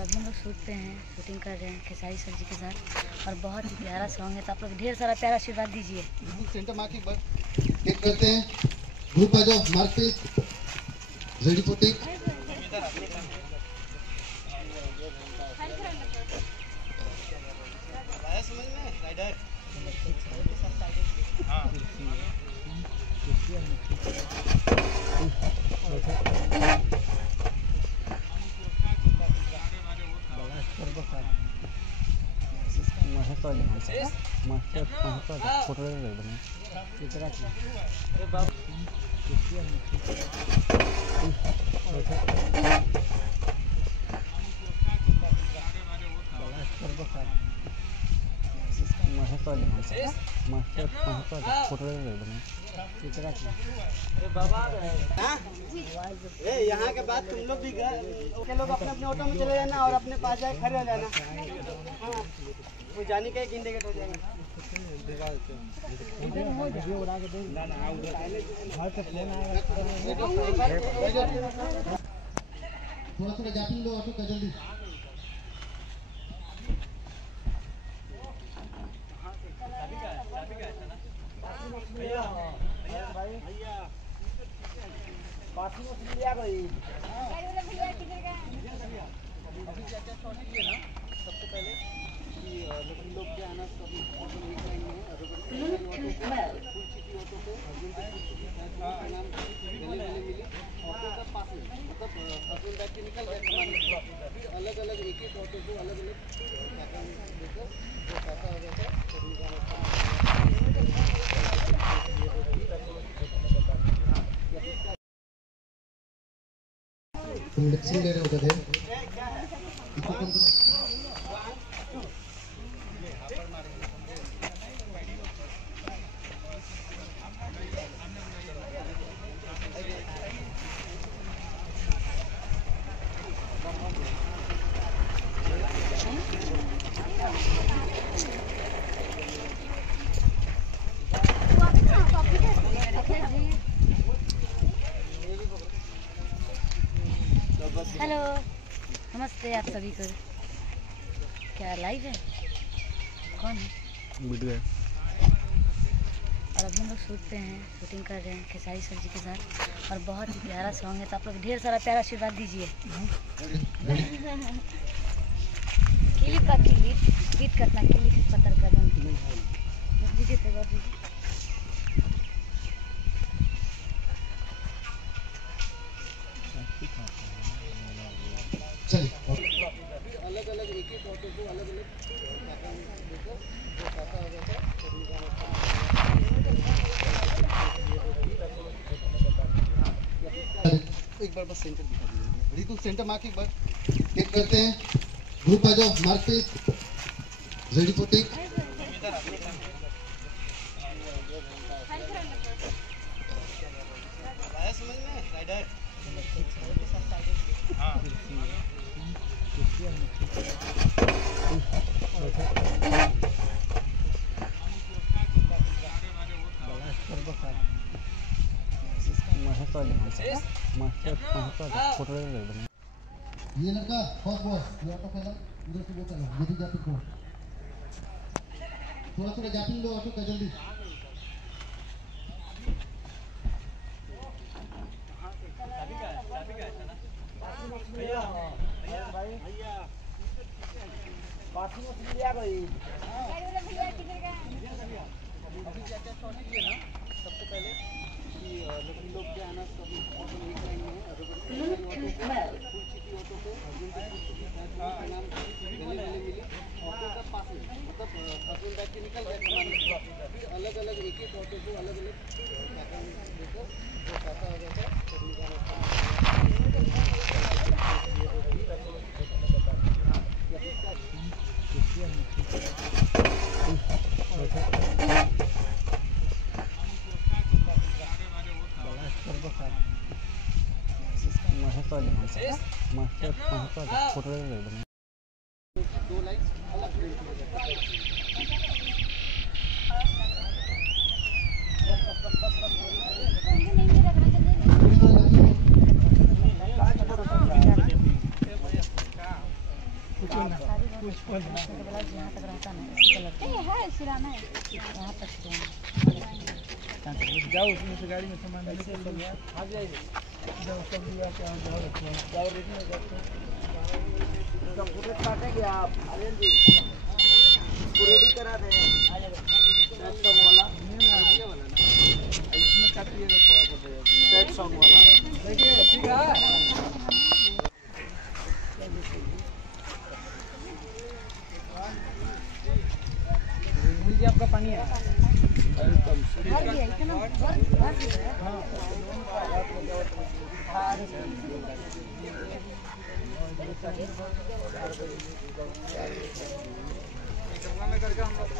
और अभी हम लोग शूट पे हैं, शूटिंग कर रहे हैं खेसारी सर जी के साथ और बहुत ही प्यारा सॉन्ग है, तो आप लोग ढेर सारा प्यारा आशीर्वाद दीजिए। सेंटर मार्किंग पर टेक करते हैं। ग्रुप आ जाओ, मार्क पे रेडी फॉर टेक। समझ में राइडर हां फोटो यहाँ के बाद तुम लोग भी के लोग अपने अपने ऑटो में चले जाना और अपने पास जाए खड़े हो जाना। हाँ, वो जाने का एक इंडिकेट हो जाएगा। थोड़ा थोड़ा जापिंग दो ऑटो का जल्दी। सबसे पहले लोग क्या आना अलग अलग एक एक ऑटो को अलग अलग पैसा हो जाता है। मिक्सिंग दे रहे होते थे। हेलो, नमस्ते आप सभी को। क्या लाइव है? कौन है? वीडियो है। और अभी हम लोग शूट पे हैं, शूटिंग कर रहे हैं खेसारी सर जी के साथ और बहुत ही प्यारा सॉन्ग है, तो आप लोग ढेर सारा प्यारा आशीर्वाद दीजिए। क्लिप का क्लिप करना, क्लिप पतर कर दीजिए तो दीजिए। अलग अलग एक एक ऑटो को अलग अलग पैसा हो जाता है। एक बार बस सेंटर दिखा दीजिए। रितु सेंटर मार्किंग पर टेक करते हैं। ग्रुप आ जाओ, मार्क पे रेडी फॉर टेक। समझ में राइडर हां ये लड़का फर्स्ट बॉय ये ऑटो पहला उधर से वो करना यदि जापिंग को थोड़ा थोड़ा जापिंग दो ऑटो का जल्दी। सबसे पहले लोग क्या आना अलग अलग एक एक ऑटो को अलग अलग पैसा हो जाता है। फोटो दो लाइट्स अलग ब्लाउज यहाँ तक रहता ना इसी कलर का है सिराना है यहाँ तक सिराना जाओ उसमें से गाड़ी में सामान लेके सब यार आ जाइए जाओ सब लिया के जाओ रेडी हो जाते सब पूरे काटेंगे आप आर्यन जी रेडी करा दें आ जाएगा सेट सॉन्ग वाला ये वाला ना इसमें काटिएगा थोड़ा सा सेट सॉन्ग वाला देखिए ठीक है आपका पानी है करके हम लोग